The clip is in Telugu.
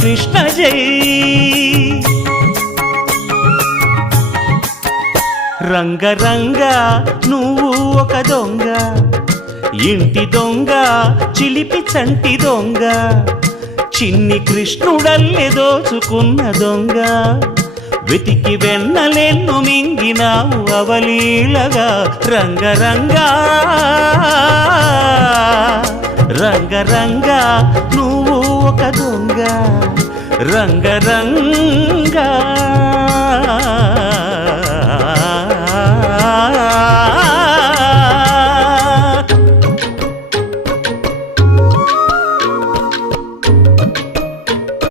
కృష్ణ జై. రంగరంగ నువ్వు ఒక దొంగ, ఇంటి దొంగ చిలిపి చంటి దొంగ, చిన్ని కృష్ణుడల్లె దోచుకున్న దొంగ, వెతికి వెన్నలెన్ను మింగినావు అవలీలగా. రంగరంగా రంగరంగా నువ్వు ఒక దొంగ, రంగరంగా.